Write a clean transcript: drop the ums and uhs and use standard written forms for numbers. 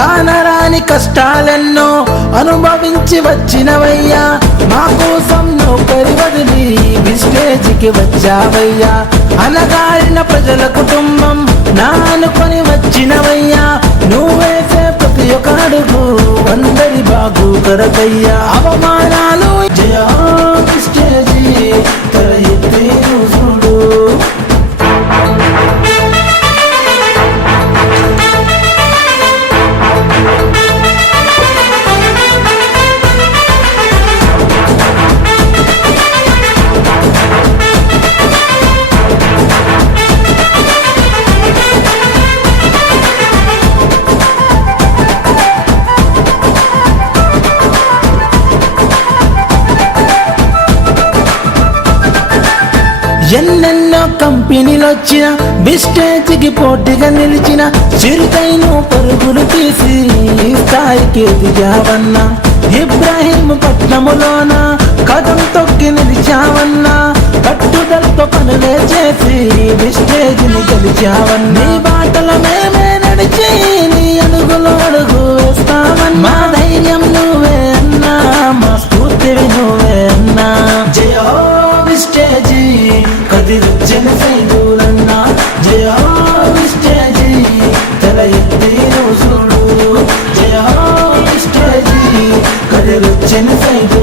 కానరాని కష్టాలెన్నో అనుభవించి వచ్చినవయ్యా, మా కోసం నౌకరి వదిలి విస్టేజ్కి వచ్చావయ్యా. అనగారిన ప్రజల కుటుంబం నా అనుకొని వచ్చినవయ్యా, నువ్వేసే ప్రతి ఒక్క అడుగు అందరి బాగు కొరకయ్యా. అవమానాలు జయా విస్టేజీ తల ఎత్తి చూడు. ఎన్నెన్నో కంపెనీలు వచ్చిన విస్టేజ్కి పోటీగా నిలిచిన చిరుతైను పరుగులు తీసి స్థాయికి ఎదిగావన్నా. ఇబ్రాహీంపట్నములోన కదం తొక్కి నిలిచావన్నా, పట్టుదలతో పనులే చేసి విస్టేజ్ని గెలిచావన్నా. నీ బాటల మేమే నడిచి నీ అడుగులో అడుగు వేస్తామన్నా. మా ధైర్యం నువ్వే అన్నా, మా స్ఫూర్తివి నువ్వే అన్నా. జయ హో విస్టేజీ కదిరొచ్చిన సైదులన్నా, జయ హో విస్టేజీ తల ఎత్తి చూడు. జయ హో విస్టేజీ కదిరొచ్చిన సైదు